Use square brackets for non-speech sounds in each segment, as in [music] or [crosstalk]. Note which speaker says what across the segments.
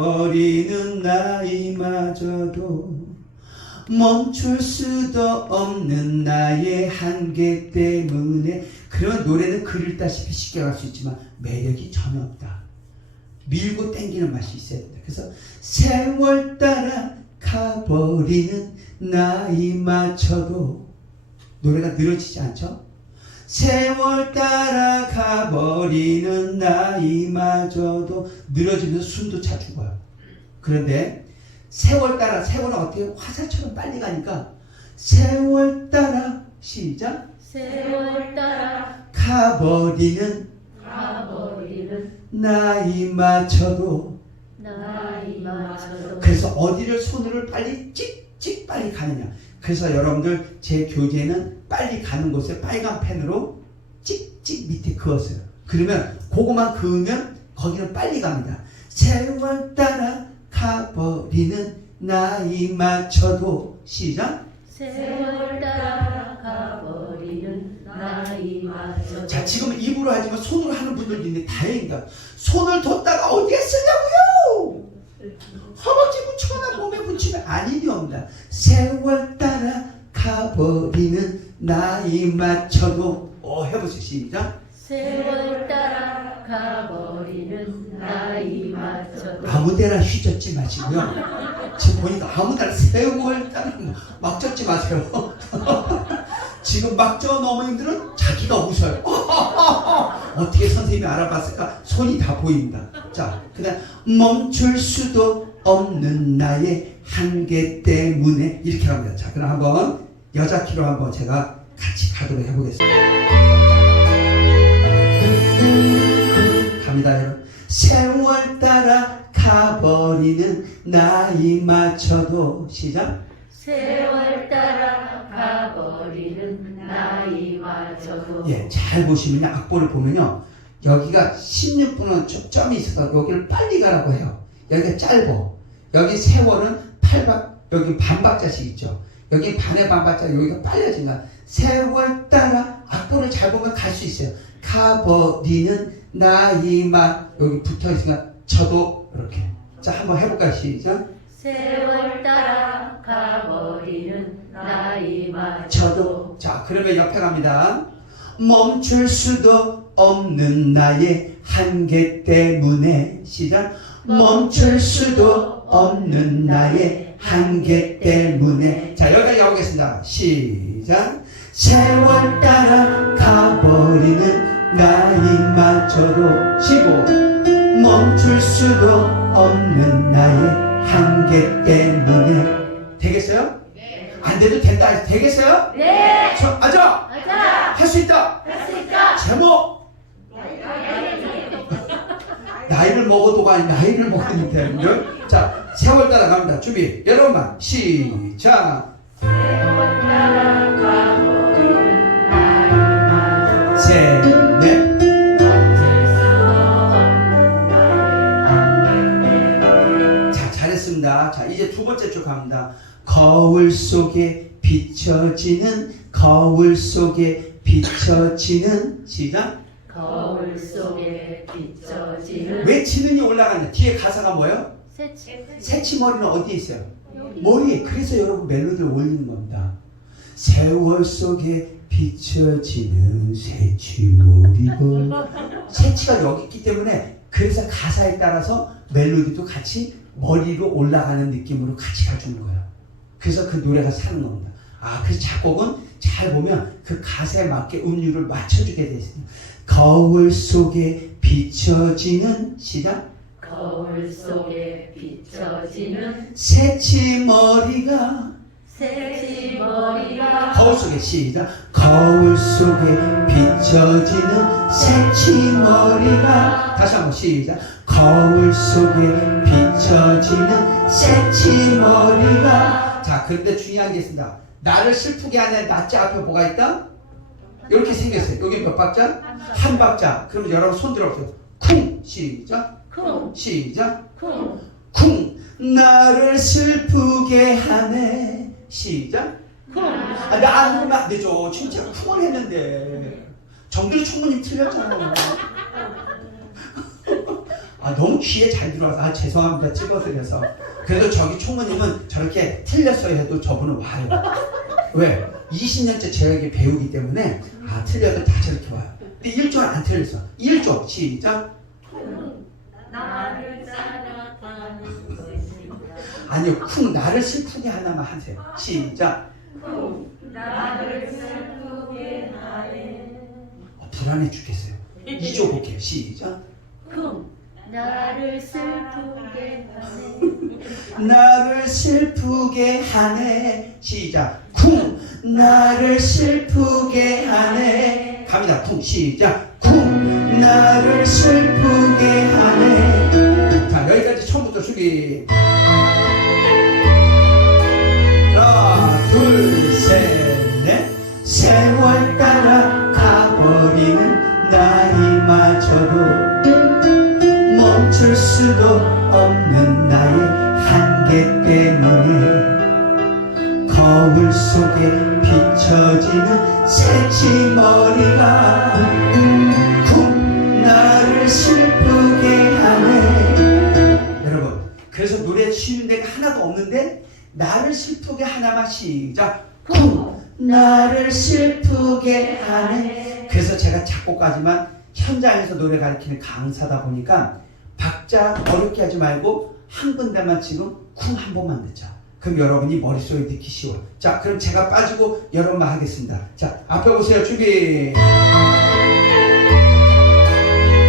Speaker 1: 가버리는 나이마저도 멈출 수도 없는 나의 한계 때문에 그런 노래는 그릴다시피 쉽게 갈 수 있지만 매력이 전혀 없다. 밀고 땡기는 맛이 있어야 된다. 그래서 세월 따라 가버리는 나이마저도 노래가 늘어지지 않죠? 세월 따라 가버리는 나이마저도 늘어지면서 숨도 차 죽어요. 그런데 세월 따라 세월은 어떻게 화살처럼 빨리 가니까 세월 따라 시작
Speaker 2: 세월 따라
Speaker 1: 가버리는
Speaker 2: 가버리는
Speaker 1: 나이마저도
Speaker 2: 나이마저도
Speaker 1: 그래서 어디를 손으로 빨리 찍찍 빨리 가느냐. 그래서 여러분들 제 교재는 빨리 가는 곳에 빨간 펜으로 찍찍 밑에 그었어요. 그러면 그거만 그으면 거기는 빨리 갑니다. 세월 따라 가버리는 나이 맞춰도 시작.
Speaker 2: 세월 따라 가버리는 나이마저도
Speaker 1: 자 지금 입으로 하지만 손으로 하는 분들도 있는데 다행이다. 손을 뒀다가 어디에 쓰냐고요? 허벅지 붙이거나 몸에 붙이면 아니니 없다. 세월 버리는 나이 맞춰도 어 해보세요 시작.
Speaker 2: 세월 따라 가버리는 나이마저도
Speaker 1: 아무데나 휘젓지 마시고요. 지금 보니까 아무데나 세월 따라 뭐막 젓지 마세요. [laughs] 지금 막쪄 어머님들은 자기가 웃어요. [laughs] 어떻게 선생님이 알아봤을까? 손이 다 보입니다. 자, 그다음 멈출 수도 없는 나의 한계 때문에 이렇게 합니다. 자, 그럼 한번 여자 키로 한번 제가 같이 가도록 해보겠습니다. 갑니다, 여러분. 세월 따라 가버리는 나이 맞춰도 시작.
Speaker 2: 세월 따라 가버리는 나이마저도
Speaker 1: 예, 잘 보시면요. 악보를 보면요. 여기가 16분은 점이 있어서 여기를 빨리 가라고 해요. 여기가 짧어. 여기 세월은 8박, 여기 반박자씩 있죠. 여기 반의 반박자, 여기가 빨라진 거야. 세월 따라 악보를 잘 보면 갈 수 있어요. 가버리는 나이만 여기 붙어 있으니까 저도 이렇게. 자, 한번 해볼까요? 시작.
Speaker 2: 세월 따라 가버리는 나이마저도
Speaker 1: 저도 자 그러면 옆에 갑니다 멈출 수도 없는 나의 한계 때문에 시작 멈출 수도 없는 나의 한계 때문에 자 여기까지 가보겠습니다 시작 세월 따라 가버리는 나이마저도 쉬고 멈출 수도 없는 나의 한계 때문에 되겠어요? 안 돼도 된다 되겠어요?
Speaker 2: 네
Speaker 1: 저, 앉아!
Speaker 2: 가자
Speaker 1: 할수 있다!
Speaker 2: 할 수 있다
Speaker 1: 제목! 나이를 먹어도가 아니 나이를 먹으면 되는데 자 세월 따라 갑니다. 준비 여러분만 시작. 셋넷.
Speaker 2: 한계 때문에
Speaker 1: 자 잘했습니다. 자 이제 두 번째 쪽 갑니다. 거울 속에 비춰지는 거울 속에 비춰지는 시작.
Speaker 2: 거울 속에 비춰지는.
Speaker 1: 외치는이 올라가냐? 뒤에 가사가 뭐예요?
Speaker 2: 새치
Speaker 1: 새치머리는 어디에 있어요? 머리에 그래서 여러분 멜로디를 올리는 겁니다. 세월 속에 비춰지는 새치머리가 [laughs] 새치가 여기 있기 때문에 그래서 가사에 따라서 멜로디도 같이 머리로 올라가는 느낌으로 같이 가주는 거예요. 그래서 그 노래가 사는 겁니다. 아, 그래서 작곡은 잘 보면 그 가사에 맞게 음률을 맞춰주게 되어 있습니다. 거울 속에 비춰지는 시작
Speaker 2: 거울 속에 비춰지는
Speaker 1: 새치머리가
Speaker 2: 새치 머리가
Speaker 1: 거울 속에 시작. 거울 속에 비춰지는 새치머리가 다시 한번 시작. 거울 속에 비춰지는 새치머리가. 자 그런데 중요한 게 있습니다. 나를 슬프게 하는 나자 앞에 뭐가 있다? 이렇게 생겼어요. 여기 몇 박자? 한 박자. 그러면 여러분 손 들어보세요. 쿵! 시작
Speaker 2: 쿵
Speaker 1: 시작.
Speaker 2: 쿵
Speaker 1: 쿵. 나를 슬프게 하네. 시작.
Speaker 2: 쿵.
Speaker 1: 아, 나안 하면 안 되죠. 진짜 쿵을 했는데. 정규리 총무님 틀렸잖아요. 아, 너무 귀에 잘 들어와서 아 죄송합니다. 찝어드려서. 그래도 저기 총무님은 저렇게 틀렸어야 해도 저분은 와요. 왜? 20년째 제가 배우기 때문에 아 틀려도 다 저렇게 와요. 근데 1조는 안 틀렸어. 1조. 시작 아니요 쿵 나를 슬프게 하나만 하세요. 시작.
Speaker 2: 나를 슬프게 하네
Speaker 1: 어, 불안해 죽겠어요. 2조 볼게요. 시작.
Speaker 2: 쿵 나를 슬프게 하네.
Speaker 1: 나를 슬프게 하네. 시작. 쿵 나를 슬프게 하네. 갑니다. 쿵 시작. 쿵 나를 슬프게 하네. 자 여기까지 처음부터 수비 세월 따라 가버리는 나이마저도 멈출 수도 없는 나의 한계 때문에 거울 속에 비춰지는 새치머리가 쿵 나를 슬프게 하네. 여러분 그래서 노래 쉬는 데가 하나도 없는데 나를 슬프게 하나만 시작. 쿵 나를 슬프게 하네 그래서 제가 작곡가지만 현장에서 노래 가르치는 강사다 보니까 박자 어렵게 하지 말고 한 군데만 지금 쿵 한 번만 넣자. 그럼 여러분이 머릿속에 넣기 쉬워. 자, 그럼 제가 빠지고 여러분만 하겠습니다. 자, 앞에 보세요. 준비.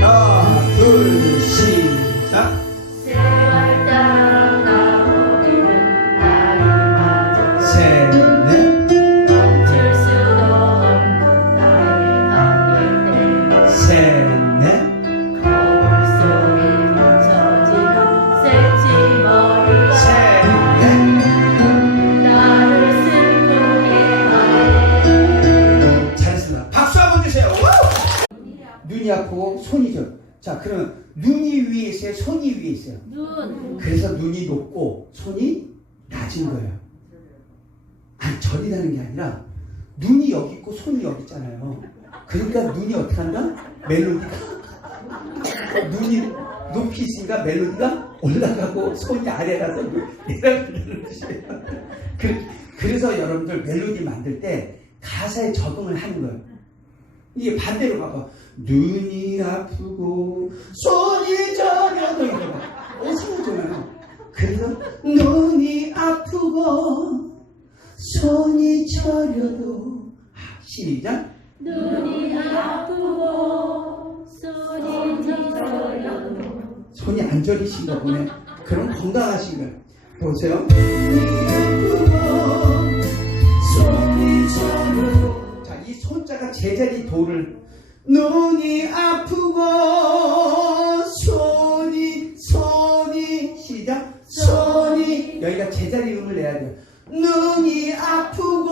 Speaker 1: 하나, 둘, 시 눈이 아프고 손이 저. 자, 그러면 눈이 위에 있어요. 손이 위에 있어요.
Speaker 2: 눈
Speaker 1: 그래서 눈이 높고 손이 낮은 거예요. 아니 절이라는 게 아니라 눈이 여기 있고 손이 여기 있잖아요. 그러니까 눈이 어떻게 한다? 멜로디가 눈이 높이 있으니까 멜로디가 올라가고 손이 아래라서 내려가는 뜻이에요. 그- 그래서 여러분들 멜로디 만들 때 가사에 적응을 하는 거예요. 이게 반대로 봐봐. 눈이 아프고 손이 저려도. 어색하잖아요. 그래서 눈이 아프고 손이 저려도 아, 시작.
Speaker 2: 눈이 아프고 손이 저려도
Speaker 1: 손이 안 저리신가 보네. 그럼 건강하신 거예요. 보세요. 눈이 아프고 손이 저려도 자, 이 손자가 제자리 도를 눈이 아프고 손이 손이 시작 손이 여기가 제자리 음을 내야 돼요. 눈이 아프고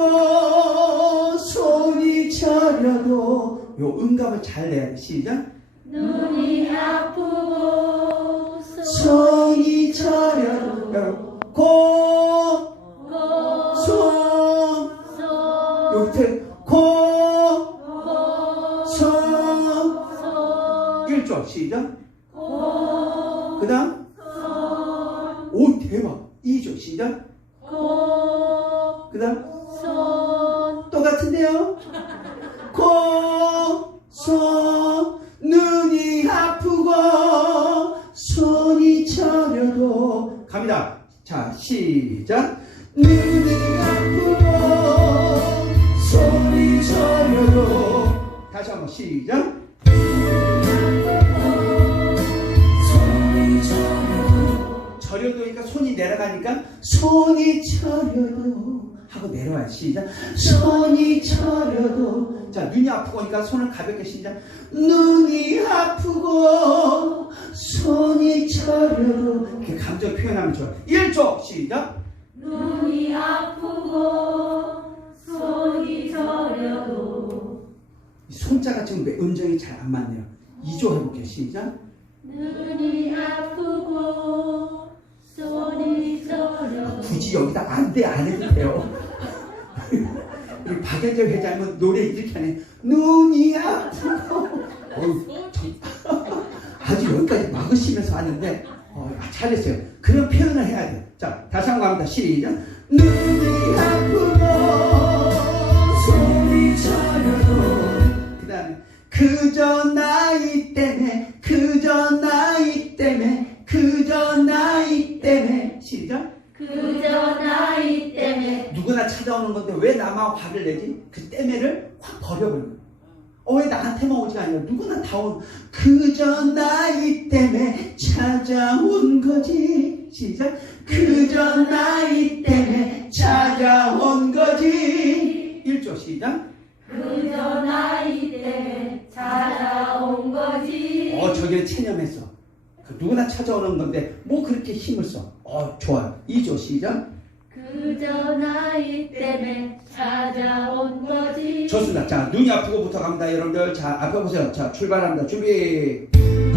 Speaker 1: 손이 저려도 요 음감을 잘 내야 돼. 시작.
Speaker 2: 눈이 아프고
Speaker 1: 시 시작 저려도니까 손이 내려가니까 손이 저려도 하고 내려와요. 시작. 손이 저려도. 자 눈이 아프고 니까 손을 가볍게 시작. 눈이 아프고 손이 저려도. 이렇게 감정 표현하면 좋아요. 1조 시작.
Speaker 2: 눈이 아프고 손이 저려도.
Speaker 1: 이 손자가 지금 왜 음정이 잘 안 맞네요 2조 해볼게요 시작
Speaker 2: 눈이 아프고 손이 저려도
Speaker 1: 굳이 여기다 안 돼 안 해도 돼요 [laughs] 우리 박연정 회장은 노래 이렇게 하네 눈이 아프고 참. [laughs] 아주 여기 끝까지 막으시면서 하는데 어, 잘했어요. 그런 표현을 해야 돼. 자, 다시 한번 갑니다. 시작. 눈이 아프고 손이 저려도 그저 나이 때문에 그저 나이 때문에 그저 나이 때문에 시작.
Speaker 2: 그저 나이 때문에
Speaker 1: 누구나 찾아오는 건데 왜 나만 화를 내지? 그 때문에를 확 버려버린 거예요. 어, 왜 나한테만 오지가 아니라 누구나 다 온, 그저 나이 때문에 찾아온 거지. 시작. 그저 나이 때문에 찾아온 거지. 1조 시작.
Speaker 2: 그저 나이 때문에
Speaker 1: 저게 체념했어. 그 누구나 찾아오는 건데 뭐 그렇게 힘을 써. 어, 좋아요. 2조 시작.
Speaker 2: 그저 나이 때문에 찾아온 거지
Speaker 1: 좋습니다. 자, 눈이 아프고부터 갑니다, 여러분들. 자, 앞에 보세요. 자, 출발합니다. 준비.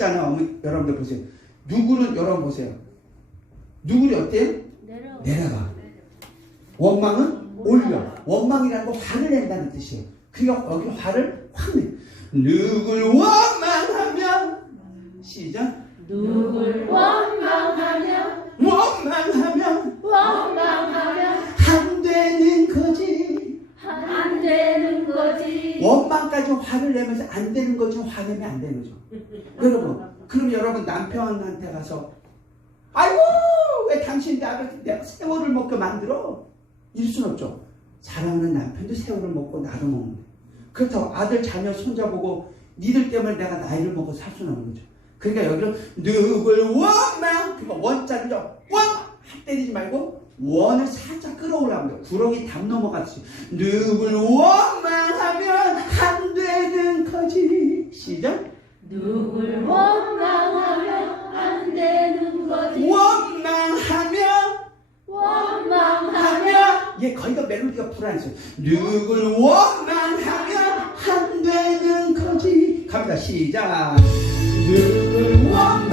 Speaker 1: 짜나 어머- 여러분들 보세요. 누구는 여러분 보세요. 누구를 어때요?
Speaker 2: 내려
Speaker 1: 내려가. 원망은 올려. 원망이라는 건 화를 낸다는 뜻이에요. 그러니까 여기 화를 확 내. 누굴 원망하면 시작.
Speaker 2: 누굴 원망하면
Speaker 1: 원망하면
Speaker 2: 원망하면
Speaker 1: 안 되는 거지.
Speaker 2: 안 되는 거지
Speaker 1: 원망까지 화를 내면서 안 되는 거지 화내면 안 되는 거죠. [laughs] 여러분, 그럼 여러분 남편한테 가서 아이고 왜 당신 나를 내가 세월을 먹게 만들어? 이럴 순 없죠. 사랑하는 남편도 세월을 먹고 나도 먹는데 그렇다고 아들 자녀 손자 보고 니들 때문에 내가 나이를 먹고 살 수는 없는 거죠. 그러니까 여기는 누굴 원망 그러니까 원자리죠. 원 때리지 말고 원을 살짝 끌어올라면 돼요. 구렁이 담 넘어가듯이 누굴 원망하면 안 되는 거지. 시작.
Speaker 2: 누굴 원망하면 안 되는 거지
Speaker 1: 원망하면
Speaker 2: 원망하면
Speaker 1: 하면 얘 거기가 멜로디가 불안했어요. 누굴 원망하면 안 되는 거지. 갑니다. 시작. 누굴 원망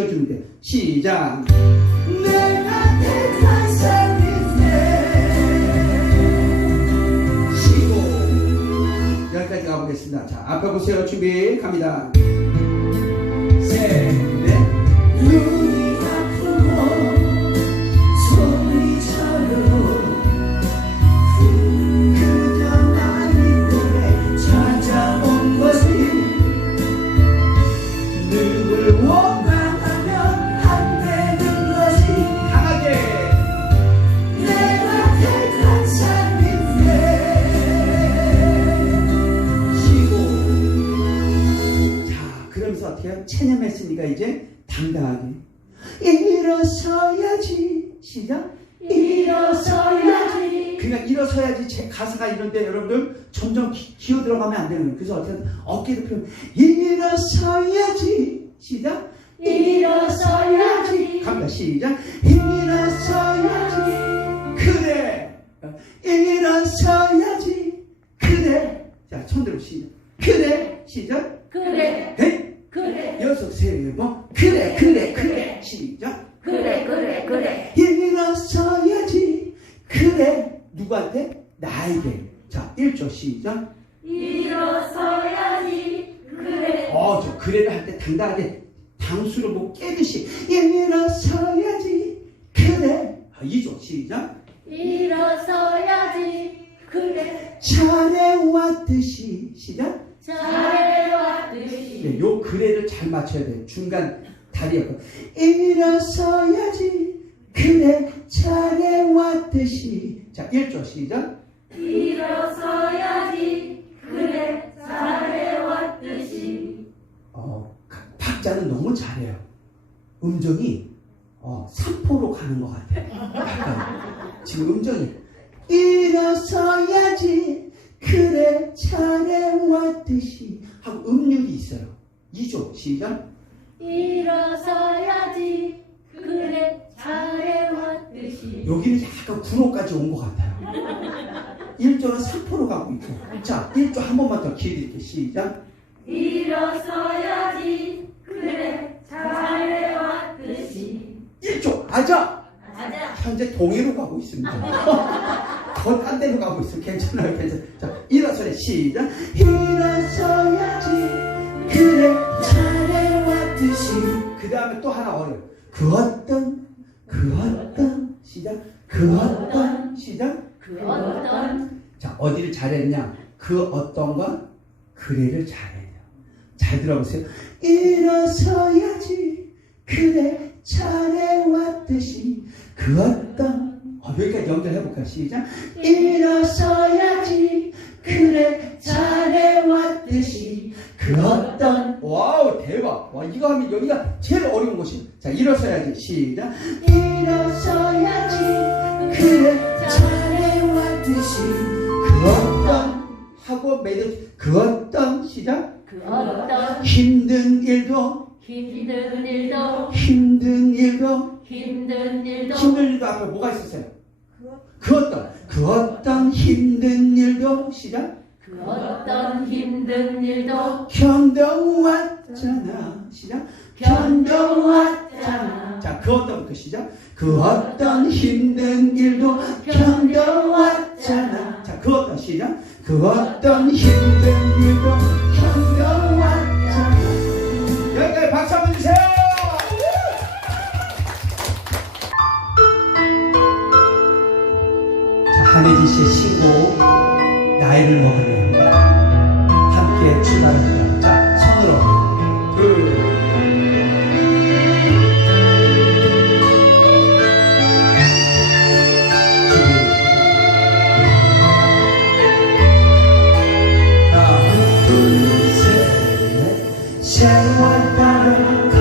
Speaker 1: 쉬어주면 돼 시작 내가 택한 삶인데 쉬고 여기까지 가보겠습니다. 자, 앞에 보세요. 준비 갑니다. 셋, 체념했으니까 이제 당당하게. 일어서야지. 시작.
Speaker 2: 일어서야지.
Speaker 1: 그러니까 일어서야지. 제 가사가 이런데 여러분들 점점 기, 기어 들어가면 안 되는 거예요. 그래서 어떻게 어깨도 펴면 일어서야지. 시작.
Speaker 2: 일어서야지.
Speaker 1: 갑니다. 시작. 일어서야지. 그래. 일어서야지. 그래. 자 손들어 시작. 그래. 시작.
Speaker 2: 그래.
Speaker 1: 넷
Speaker 2: 그래.
Speaker 1: 여섯 세 번 그래 그래 그래. 시작.
Speaker 2: 그래 그래 그래.
Speaker 1: 일어서야지. 그래. 누구한테? 나에게. 자 1조 시작.
Speaker 2: 일어서야지. 그래.
Speaker 1: 어 저 그래를 할 때 당당하게 당수를 뭐 깨듯이 일어서야지. 그래. 아, 2조 시작.
Speaker 2: 일어서야지. 그래.
Speaker 1: 잘해왔듯이. 시작
Speaker 2: 잘해왔듯이.
Speaker 1: 네, 요 그래를 잘 맞춰야 돼요. 중간 다리였고 일어서야지 그래 잘해왔듯이. 자 1조 시작.
Speaker 2: 일어서야지 그래 잘해왔듯이.
Speaker 1: 어, 박자는 너무 잘해요. 음정이 어, 3포로 가는 것 같아요. 약간 [laughs] 지금 음정이. 일어서야지 그래 잘해왔듯이 하고 음률이 있어요. 2조 시작.
Speaker 2: 일어서야지 그래 잘해왔듯이.
Speaker 1: 여기는 약간 9호까지 온 것 같아요. 1조는 3포로 가고 있고 자 1조 한 번만 더 기회 드릴게요. 시작.
Speaker 2: 일어서야지 그래 잘해왔듯이.
Speaker 1: 1조 아자!
Speaker 2: 가자.
Speaker 1: 현재 동해로 가고 있습니다 [laughs] 더딴 데로 가고 있어. 괜찮아요 괜찮아요. 자 일어서래 시작. 일어서야지. 그래 잘해왔듯이. 그 다음에 또 하나 어려요 그 어떤 그 어떤 시작. 그 어떤 시작.
Speaker 2: 그 어떤.
Speaker 1: 자 어디를 잘했냐? 그 어떤 건 그래를 잘해요 잘 들어보세요. 일어서야지. 그래 잘해왔듯이. 그 어떤 어, 여기까지 연결해볼까요? 시작. 일어서야지 그래 잘해왔듯이 그 어떤 와우 대박. 와 이거 하면 여기가 제일 어려운 곳이. 자 일어서야지. 시작. 일어서야지 그래 잘해왔듯이 그 어떤 하고 매일 그 어떤 시작.
Speaker 2: 그 어떤
Speaker 1: 힘든 일도
Speaker 2: 힘든 일도
Speaker 1: 힘든 일도
Speaker 2: 힘든 일도
Speaker 1: 힘든 일도 앞에 뭐가 있었어요? 그 어떤 그 어떤 힘든 일도 시작?
Speaker 2: 그 어떤 힘든 일도
Speaker 1: 견뎌왔잖아. 시작.
Speaker 2: 견뎌왔잖아.
Speaker 1: 자그 어떤부터 시작? 그 어떤 힘든 일도 견뎌왔잖아. 자그 어떤 시작? 그 어떤 힘든 일도 견뎌왔잖아. 여기까지 박수 한번 주세요 자 한혜진 씨의 신곡 나이를 먹으면 함께 출발합니다. 자 손으로. 둘. 세월 따라 가버리는